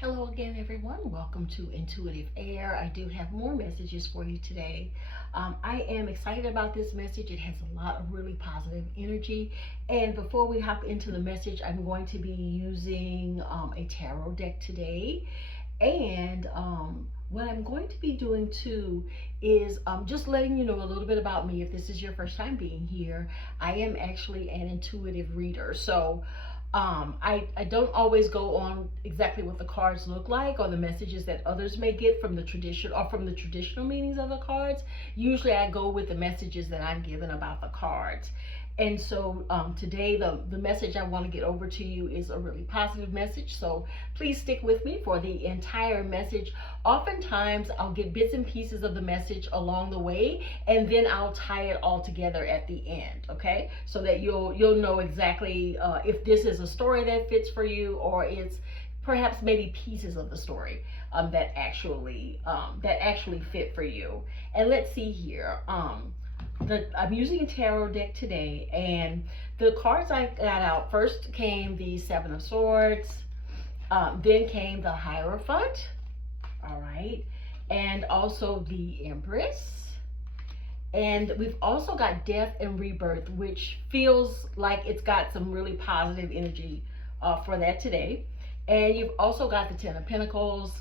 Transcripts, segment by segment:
Hello again, everyone. Welcome to Intuitive Air. I do have more messages for you today. I am excited about this message. It has a lot of really positive energy. And before we hop into the message, I'm going to be using a tarot deck today. And what I'm going to be doing too is just letting you know a little bit about me. If this is your first time being here, I am actually an intuitive reader. So I don't always go on exactly what the cards look like or the messages that others may get from the tradition or from the traditional meanings of the cards. Usually I go with the messages that I'm given about the cards. And so today the message I want to get over to you is a really positive message. So please stick with me for the entire message. Oftentimes I'll get bits and pieces of the message along the way, and then I'll tie it all together at the end. Okay, so that you'll know exactly if this is a story that fits for you, or it's perhaps maybe pieces of the story that actually fit for you. And let's see here. I'm using a tarot deck today, and the cards I got out first came the Seven of Swords, then came the Hierophant, all right, and also the Empress. And we've also got Death and Rebirth, which feels like it's got some really positive energy for that today. And you've also got the Ten of Pentacles,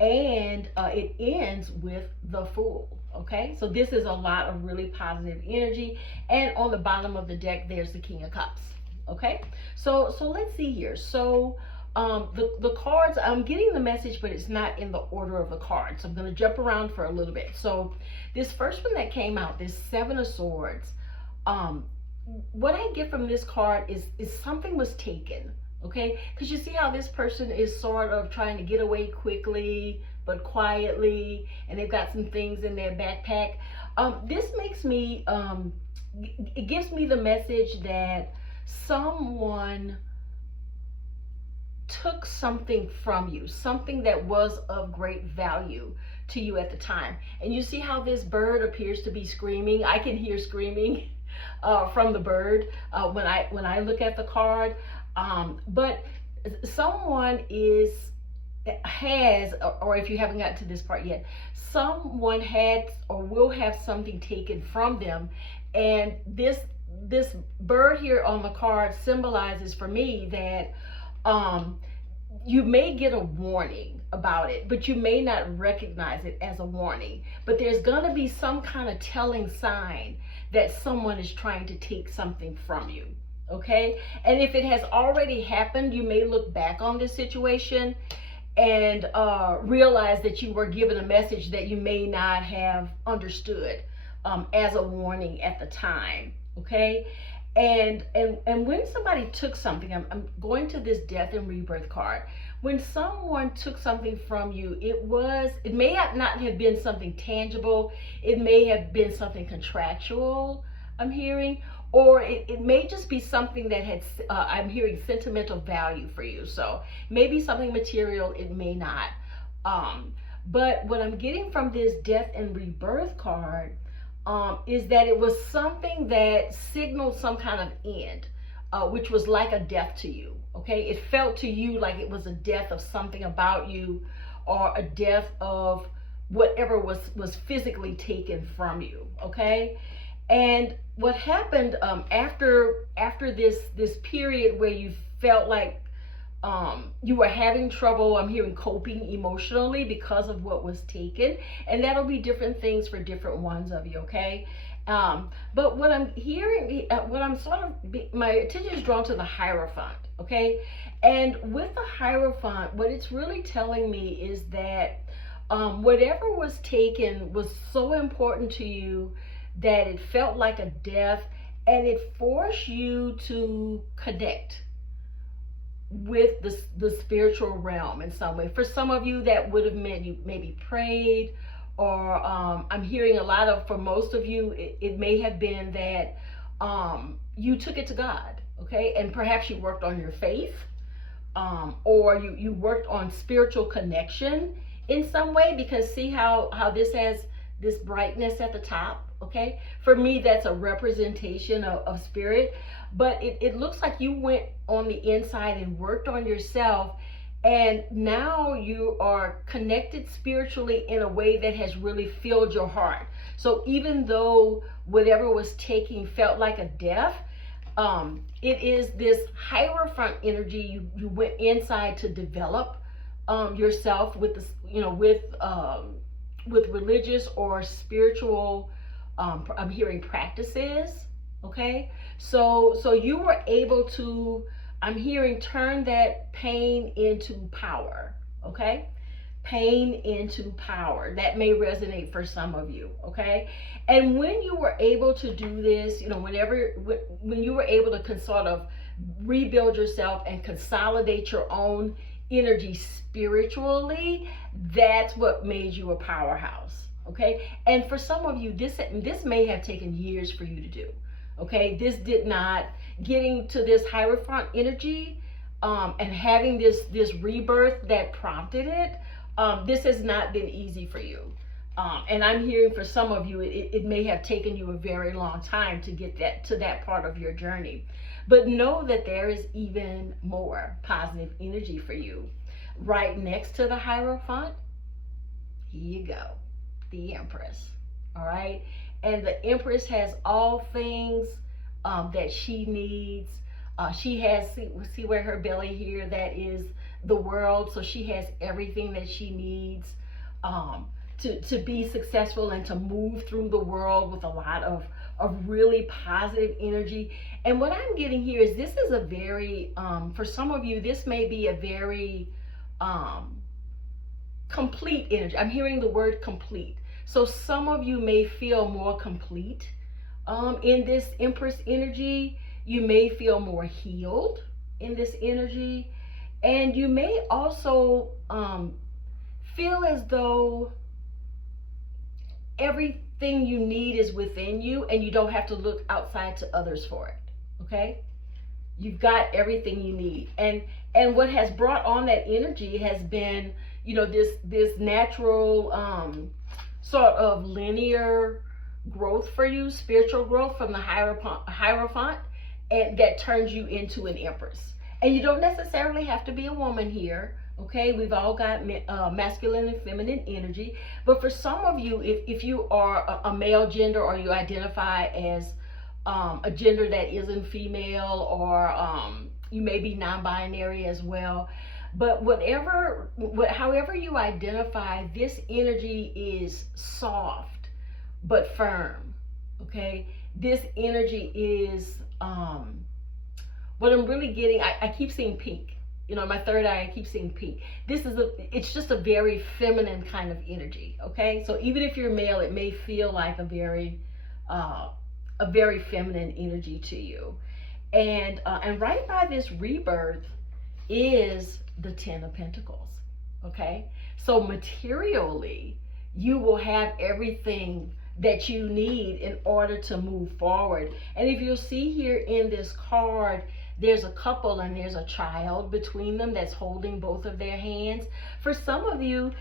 and it ends with the Fool. Okay, so this is a lot of really positive energy. And on the bottom of the deck, there's the King of Cups. Okay, so let's see here. So the cards, I'm getting the message, but it's not in the order of the cards. So I'm going to jump around for a little bit. So this first one that came out, this Seven of Swords, um, what I get from this card is something was taken. Okay, because you see how this person is sort of trying to get away quickly but quietly, and they've got some things in their backpack. This makes me, it gives me the message that someone took something from you, something that was of great value to you at the time. And you see how this bird appears to be screaming. I can hear screaming from the bird when I look at the card. But someone has, or if you haven't gotten to this part yet, someone had or will have something taken from them, and this bird here on the card symbolizes for me that you may get a warning about it, but you may not recognize it as a warning. But there's going to be some kind of telling sign that someone is trying to take something from you. Okay, and if it has already happened, you may look back on this situation and realize that you were given a message that you may not have understood as a warning at the time. Okay, and when somebody took something, I'm going to this Death and Rebirth card. When someone took something from you, it may not have been something tangible. It may have been something contractual, I'm hearing, or it may just be something that had I'm hearing sentimental value for you. So maybe something material, it may not. But what I'm getting from this Death and Rebirth card is that it was something that signaled some kind of end, which was like a death to you. Okay, it felt to you like it was a death of something about you, or a death of whatever was physically taken from you. Okay, and what happened after this period where you felt like you were having trouble, I'm hearing coping emotionally because of what was taken, and that'll be different things for different ones of you. Okay, but what I'm hearing, what I'm sort of my attention is drawn to the Hierophant. Okay, and with the Hierophant, what it's really telling me is that whatever was taken was so important to you that it felt like a death, and it forced you to connect with the spiritual realm in some way. For some of you, that would have meant you maybe prayed, or I'm hearing a lot of, for most of you, it may have been that you took it to God. Okay, and perhaps you worked on your faith, or you worked on spiritual connection in some way, because see how this has this brightness at the top. Okay, for me that's a representation of spirit, but it looks like you went on the inside and worked on yourself, And now you are connected spiritually in a way that has really filled your heart. So even though whatever was taking felt like a death, it is this hierophant energy. You went inside to develop yourself with this, with religious or spiritual. I'm hearing practices. Okay, so you were able to, I'm hearing, turn that pain into power. Okay, pain into power. That may resonate for some of you. Okay, and when you were able to do this, when you were able to sort of rebuild yourself and consolidate your own energy spiritually, that's what made you a powerhouse. Okay, and for some of you, this may have taken years for you to do. Okay, this did not, getting to this hierophant energy, and having this rebirth that prompted it, this has not been easy for you. And I'm hearing for some of you, it may have taken you a very long time to get that part of your journey. But know that there is even more positive energy for you. Right next to the Hierophant, here you go, the Empress. All right. And the Empress has all things that she needs. She has, see where her belly here, that is the world. So she has everything that she needs to be successful and to move through the world with a lot of really positive energy. And what I'm getting here is this is a very, for some of you, this may be a very complete energy. I'm hearing the word complete. So some of you may feel more complete in this Empress energy. You may feel more healed in this energy. And you may also feel as though everything you need is within you and you don't have to look outside to others for it. Okay? You've got everything you need. And what has brought on that energy has been, this natural sort of linear growth for you, spiritual growth from the Hierophant, and that turns you into an Empress. And you don't necessarily have to be a woman here. Okay, we've all got masculine and feminine energy. But for some of you, if you are a male gender, or you identify as a gender that isn't female, or you may be non-binary as well. But however you identify, this energy is soft but firm. Okay, this energy is what I'm really getting. I keep seeing pink. My third eye, I keep seeing pink. It's just a very feminine kind of energy. Okay, so even if you're male, it may feel like a very feminine energy to you. And right by this rebirth is the Ten of Pentacles. Okay, so materially, you will have everything that you need in order to move forward. And if you'll see here in this card, there's a couple and there's a child between them that's holding both of their hands. For some of you,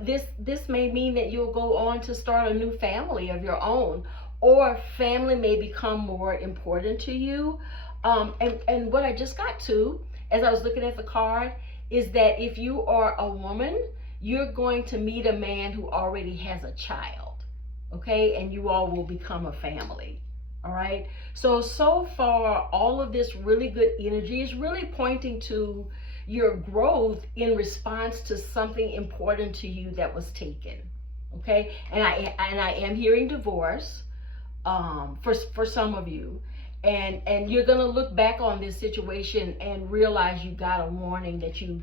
this may mean that you'll go on to start a new family of your own, or family may become more important to you. And what I just got to, as I was looking at the card, is that if you are a woman, you're going to meet a man who already has a child. Okay, and you all will become a family. All right, so far, all of this really good energy is really pointing to your growth in response to something important to you that was taken. Okay, and I am hearing divorce for some of you, and you're gonna look back on this situation and realize you got a warning that you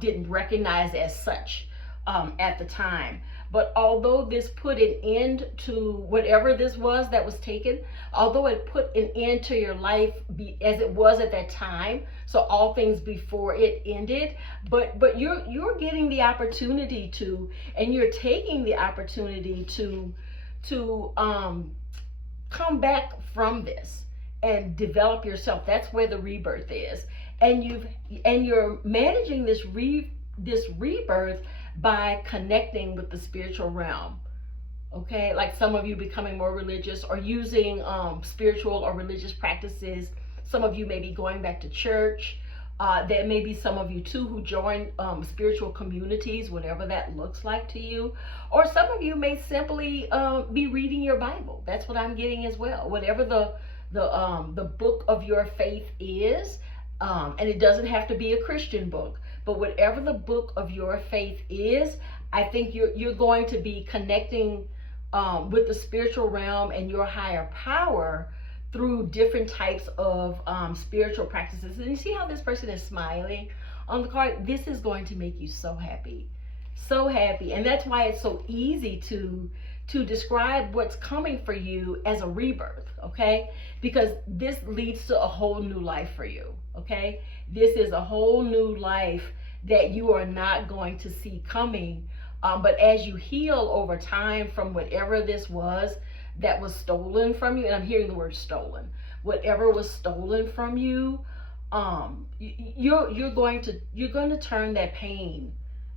didn't recognize as such at the time. But although this put an end to whatever this was that was taken, although it put an end to your life as it was at that time, so all things before it ended, but you're getting the opportunity to, and you're taking the opportunity to come back from this and develop yourself. That's where the rebirth is, and you're managing this rebirth by connecting with the spiritual realm. Okay, like some of you becoming more religious or using spiritual or religious practices. Some of you may be going back to church. There may be some of you too who join spiritual communities, whatever that looks like to you. Or some of you may simply be reading your Bible. That's what I'm getting as well. Whatever the book of your faith is, and it doesn't have to be a Christian book, but whatever the book of your faith is, I think you're going to be connecting with the spiritual realm and your higher power through different types of spiritual practices. And you see how this person is smiling on the card? This is going to make you so happy. So happy. And that's why it's so easy to describe what's coming for you as a rebirth, okay? Because this leads to a whole new life for you, okay? This is a whole new life that you are not going to see coming. But as you heal over time from whatever this was that was stolen from you, and I'm hearing the word stolen, whatever was stolen from you, you're going to turn that pain,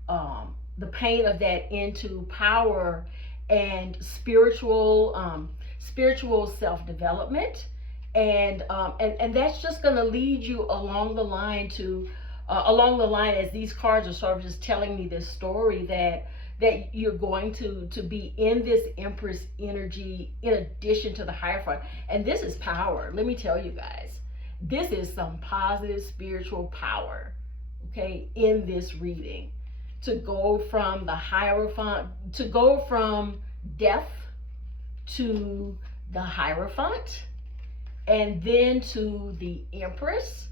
the pain of that, into power and spiritual self-development, and that's just going to lead you along the line as these cards are sort of just telling me this story, that you're going to be in this Empress energy in addition to the Hierophant. And this is power. Let me tell you guys, this is some positive spiritual power, okay, in this reading. To go from the Hierophant, to go from death to the Hierophant, and then to the Empress.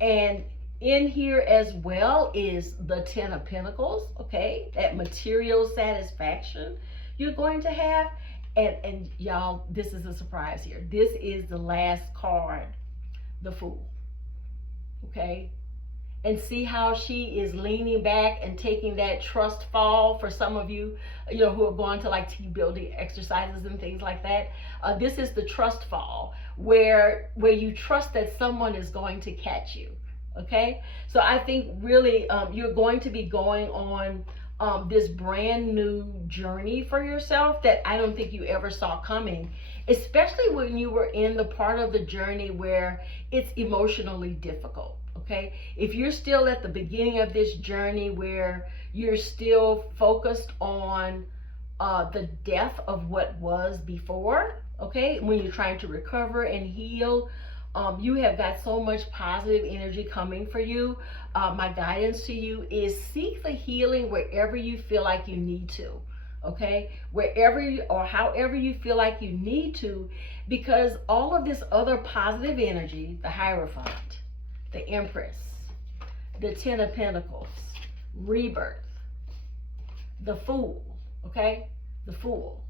And in here as well is the Ten of Pentacles, okay? That material satisfaction you're going to have. And y'all, this is a surprise here. This is the last card, the Fool, okay? And see how she is leaning back and taking that trust fall for some of you, who have gone to like team building exercises and things like that. This is the trust fall, where you trust that someone is going to catch you. Okay, so I think really you're going to be going on this brand new journey for yourself that I don't think you ever saw coming, especially when you were in the part of the journey where it's emotionally difficult. Okay, if you're still at the beginning of this journey where you're still focused on the death of what was before, okay, when you're trying to recover and heal, you have got so much positive energy coming for you. My guidance to you is seek the healing wherever you feel like you need to, okay? Wherever or however you feel like you need to, because all of this other positive energy, the Hierophant, the Empress, the Ten of Pentacles, rebirth, the Fool, okay? The Fool.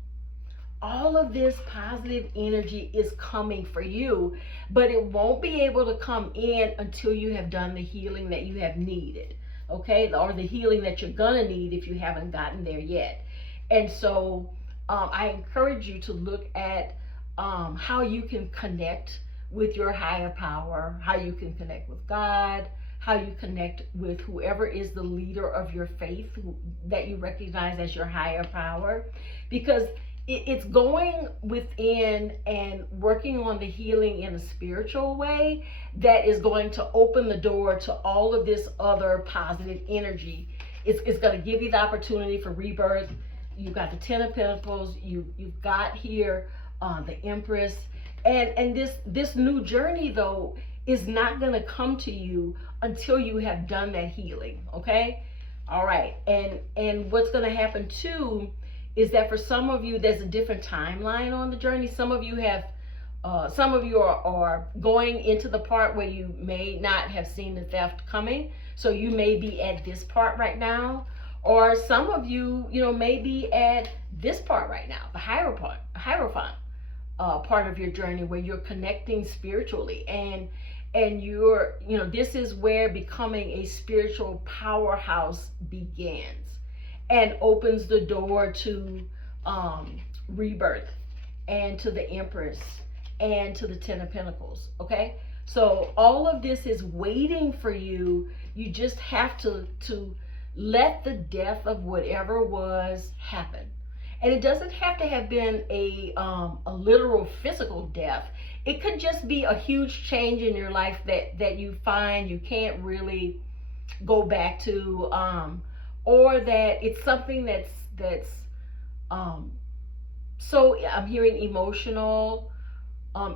All of this positive energy is coming for you, but it won't be able to come in until you have done the healing that you have needed, okay? Or the healing that you're gonna need if you haven't gotten there yet. And so I encourage you to look at how you can connect with your higher power, how you can connect with God, how you connect with whoever is the leader of your faith that you recognize as your higher power, because it's going within and working on the healing in a spiritual way that is going to open the door to all of this other positive energy. It's going to give you the opportunity for rebirth. You've got the Ten of Pentacles. You've got here the Empress, and this new journey though is not going to come to you until you have done that healing. Okay, all right, and what's going to happen too is that for some of you, there's a different timeline on the journey. Some of you are going into the part where you may not have seen the theft coming. So you may be at this part right now. Or some of you, may be at this part right now, the Hierophant part of your journey where you're connecting spiritually. And you're, this is where becoming a spiritual powerhouse begins and opens the door to rebirth and to the Empress and to the Ten of Pentacles, okay? So all of this is waiting for you. You just have to let the death of whatever was happen. And it doesn't have to have been a literal physical death. it could just be a huge change in your life that you find you can't really go back to, or that it's something that's um, so I'm hearing emotional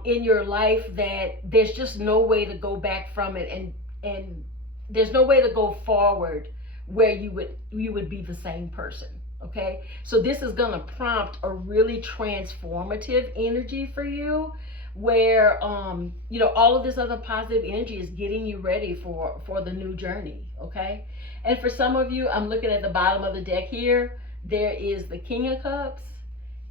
in your life that there's just no way to go back from it, and there's no way to go forward where you would be the same person. Okay, so this is going to prompt a really transformative energy for you, where all of this other positive energy is getting you ready for the new journey. Okay, and for some of you, I'm looking at the bottom of the deck here. There is the King of Cups,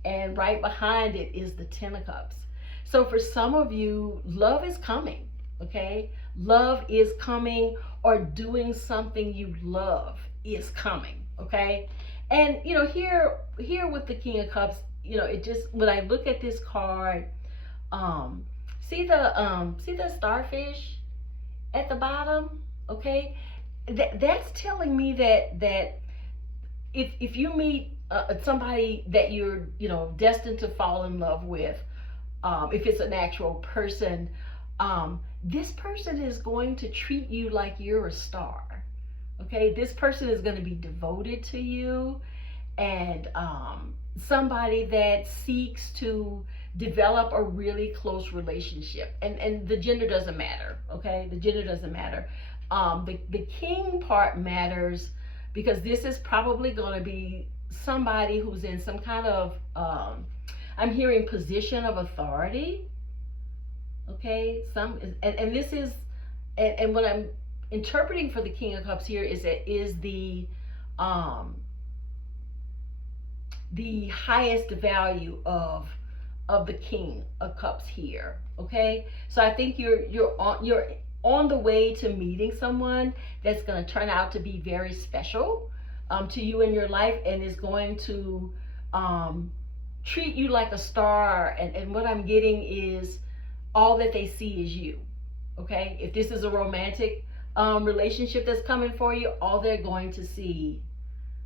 and right behind it is the Ten of Cups. So for some of you, love is coming. Okay, love is coming, or doing something you love is coming. Okay, and here with the King of Cups, it just, when I look at this card, um see the starfish at the bottom. Okay, that's telling me that if you meet somebody that you're destined to fall in love with, if it's an actual person, this person is going to treat you like you're a star. Okay, this person is going to be devoted to you, and somebody that seeks to develop a really close relationship, and the gender doesn't matter. Okay, the gender doesn't matter. The king part matters, because this is probably going to be somebody who's in some kind of I'm hearing position of authority. Okay, and this is, and what I'm interpreting for the King of Cups here is the highest value of the King of Cups here. Okay, so I think you're on the way to meeting someone that's going to turn out to be very special to you in your life, and is going to treat you like a star. And what I'm getting is all that they see is you. Okay, if this is a romantic relationship that's coming for you, all they're going to see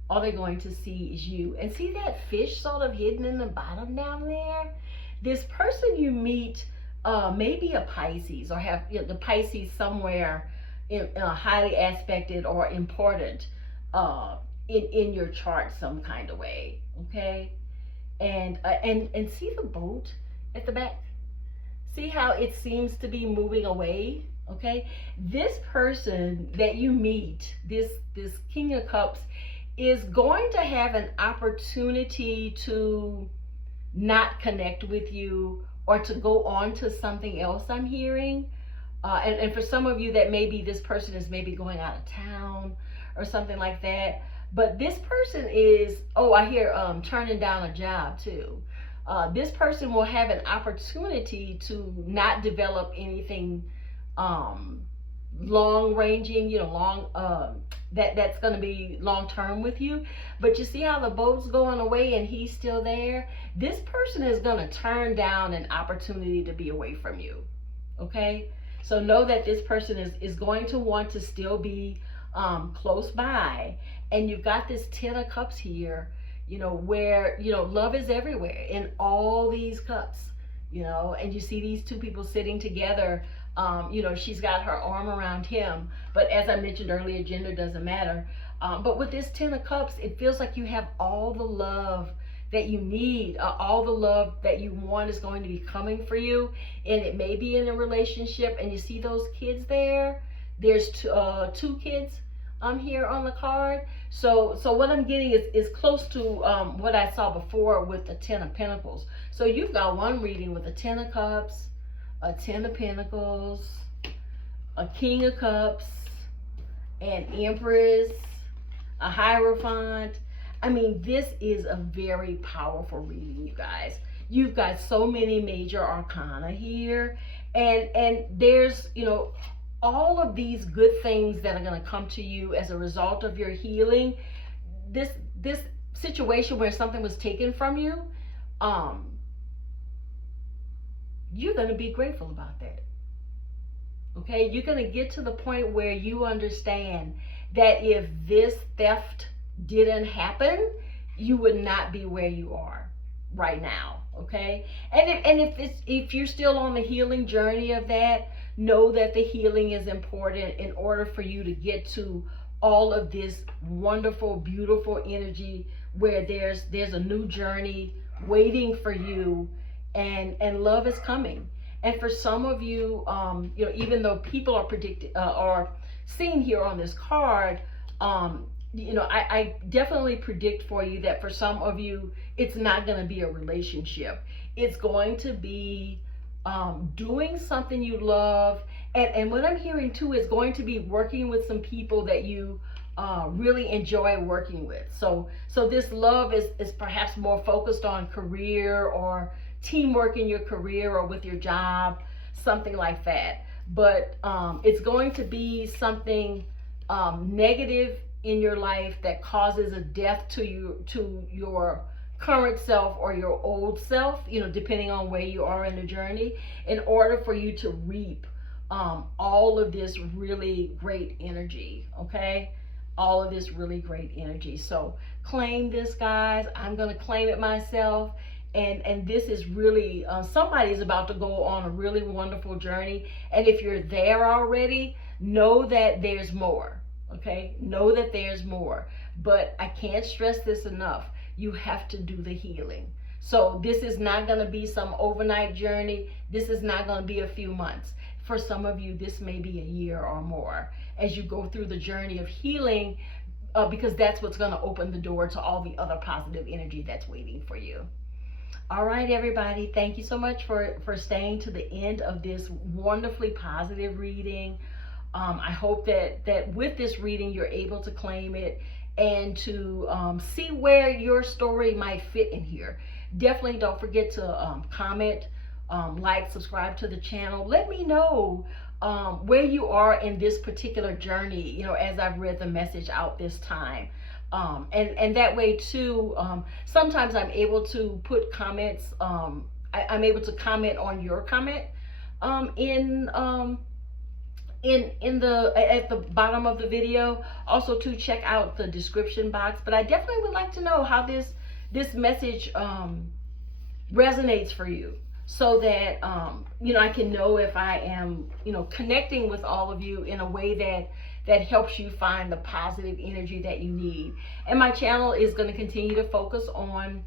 is you. And see that fish sort of hidden in the bottom down there? This person you meet maybe a Pisces, or have the Pisces somewhere in highly aspected or important in your chart some kind of way. Okay, and see the boat at the back. See how it seems to be moving away. Okay, this person that you meet, this King of Cups, is going to have an opportunity to not connect with you, or to go on to something else, I'm hearing. And for some of you, that maybe this person is maybe going out of town or something like that. But this person is, I hear turning down a job too. This person will have an opportunity to not develop anything long ranging, that's going to be long term with you. But you see how the boat's going away and he's still there? This person is going to turn down an opportunity to be away from you. Okay, so know that this person is going to want to still be close by. And you've got this Ten of Cups here, where love is everywhere in all these cups, and you see these two people sitting together. She's got her arm around him, but as I mentioned earlier, gender doesn't matter. But with this Ten of Cups, it feels like you have all the love that you need, all the love that you want is going to be coming for you, and it may be in a relationship. And you see those kids there? There's two kids here on the card. So what I'm getting is close to what I saw before with the Ten of Pentacles. So you've got one reading with a Ten of Cups, a Ten of Pentacles, a King of Cups, an Empress, a Hierophant. I mean, this is a very powerful reading, you guys. You've got so many major arcana here, and there's all of these good things that are going to come to you as a result of your healing. This situation where something was taken from you, you're going to be grateful about that. Okay, you're going to get to the point where you understand that if this theft didn't happen, you would not be where you are. right now, okay? And if you're still on the healing journey of that, know that the healing is important in order for you to get to all of this wonderful, beautiful energy where there's a new journey waiting for you, and love is coming. And for some of you, even though people are predicted or seen here on this card, I definitely predict for you that for some of you, it's not going to be a relationship. It's going to be doing something you love. And what I'm hearing too is going to be working with some people that you really enjoy working with. So this love is perhaps more focused on career or teamwork in your career or with your job, something like that. But it's going to be something negative in your life that causes a death to your current self or your old self, depending on where you are in the journey, in order for you to reap all of this really great energy, okay? All of this really great energy. So claim this, guys. I'm going to claim it myself. And this is really, somebody's about to go on a really wonderful journey. And if you're there already, know that there's more, okay? Know that there's more. But I can't stress this enough. You have to do the healing. So this is not going to be some overnight journey. This is not going to be a few months. For some of you, this may be a year or more as you go through the journey of healing, because that's what's going to open the door to all the other positive energy that's waiting for you. All right, everybody. Thank you so much for staying to the end of this wonderfully positive reading. I hope that with this reading, you're able to claim it and to see where your story might fit in here. Definitely don't forget to comment, like, subscribe to the channel. Let me know where you are in this particular journey, as I've read the message out this time. And that way too, sometimes I'm able to put comments, I'm able to comment on your comment at the bottom of the video. Also to check out the description box. But I definitely would like to know how this message resonates for you, so that I can know if I am connecting with all of you in a way that helps you find the positive energy that you need. And my channel is going to continue to focus on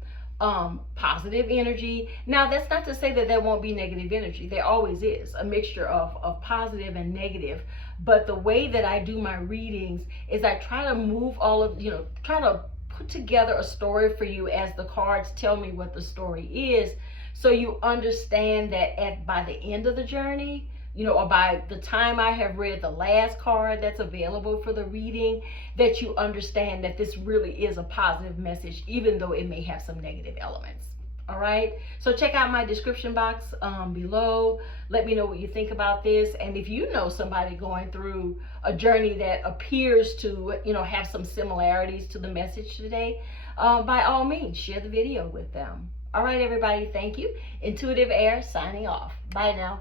positive energy. Now, that's not to say that there won't be negative energy. There always is a mixture of positive and negative. But the way that I do my readings is I try to move all of, try to put together a story for you as the cards tell me what the story is, so you understand that by the end of the journey, or by the time I have read the last card that's available for the reading, that you understand that this really is a positive message, even though it may have some negative elements. All right. So check out my description box below. Let me know what you think about this. And if you know somebody going through a journey that appears to, have some similarities to the message today, by all means, share the video with them. All right, everybody. Thank you. Intuitive Air signing off. Bye now.